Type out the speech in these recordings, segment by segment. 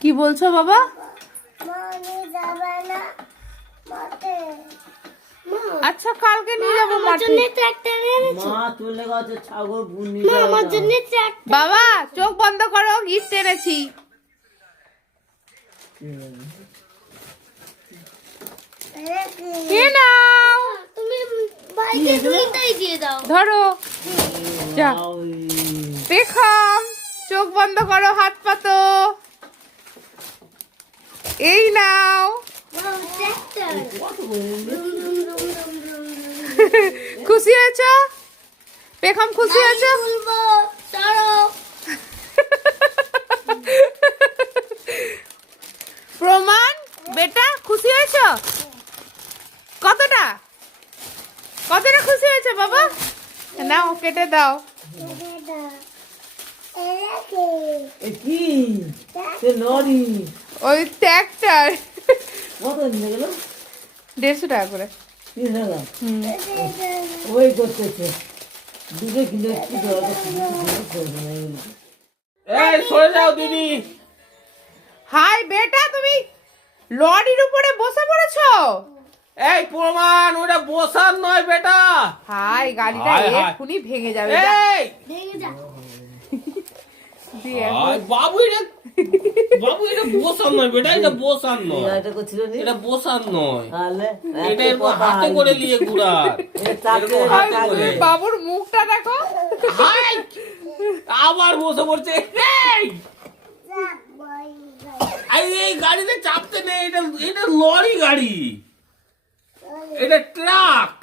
কি বলছো বাবা? আচ্ছা কালকে নিয়ে যাবো মাঠে। বাবা চোখ বন্ধ করো, গিফট এনেছি। ধরো যা। পেখম চোখ বন্ধ করো, হাত পাতো। এই নাও। খুশি হয়েছ পেখম? খুশি হয়েছ? প্রমাণ বেটা খুশি হয়েছ? কতটা কতটা খুশি হয়েছে বাবা? নাও কেটে দাও। ওই ট্র্যাক্টর 150 টাকা করে। দিদি হাই বেটা, তুমি লরির উপরে বসে পড়েছো? এই প্রমাণ, ওটা বসার নয় বেটা। হাই গাড়িটা এক্ষুনি ভেঙে যাবে। বাবু বাবু এটা বসার নয় বেটা, এটা বসার নয়, এটা বসার নয়, এটা হাতে করে নিয়ে ঘুরার। বাবুর মুখটা দেখো। আবার বসে পড়ছে। এই গাড়িতে চাপতে নেই, এটা এটা লরি গাড়ি, এটা ট্রাক।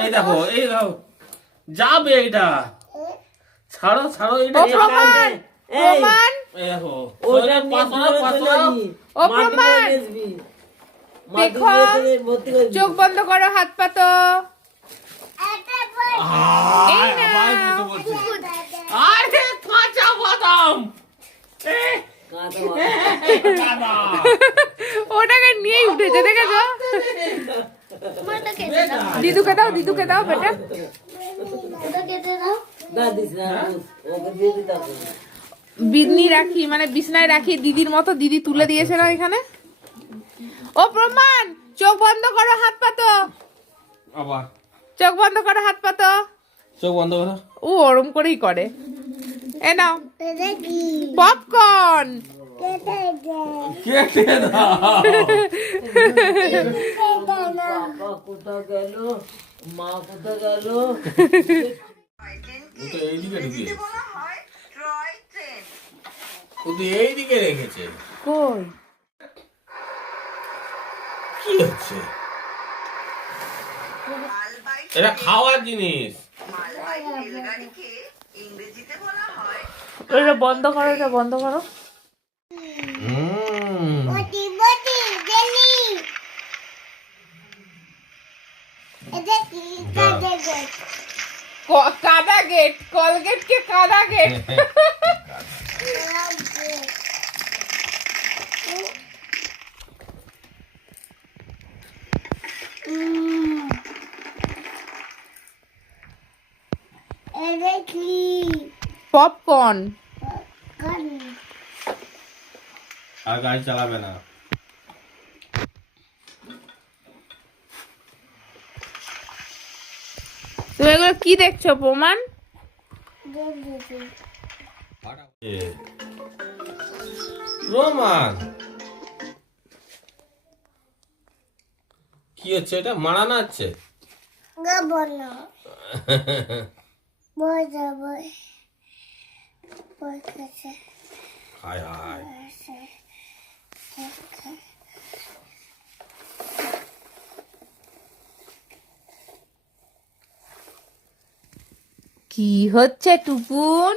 এই দেখো যাবে এটা। ছাড়ো ছাড়ো, এটা প্রমাণ প্রমাণ। এই দেখো চোখ বন্ধ করো, হাত পাতো। আরে কাঁচা বাদাম। ওটাকে নিয়েই উঠেছে, দেখেছো? দিদুকে দাও, দিদুকে দাও বেটা। বিদনি রাখি মানে বিছনায় রাখি দিদির মতো, দিদি তুলে দিয়েছে না এখানে। ও প্রমাণ চোখ বন্ধ করো, হাত পাতো। আবার চোখ বন্ধ করো, হাত পাতো। চোখ বন্ধ করো। ও ওরম করেই করে। এ নাও পপকর্ন। কেটে দাও। কোথা গেল, মা কোথা গেল? এইদিকে ঢুকিয়ে এইদিকে রেখেছে। কই কি হচ্ছে? এটা খাওয়ার জিনিস। এটা বন্ধ করো, এটা বন্ধ করো। কাদা গেট, কলগেট কে কাদা গেট। পপকর্ন। আর গাড়ি চালাবে না। তুমি এগুলো কি দেখছো প্রমাণ? প্রমাণ কি হচ্ছে? এটা মারানো হচ্ছে। হায় হায়, কি হচ্ছে টুকুন?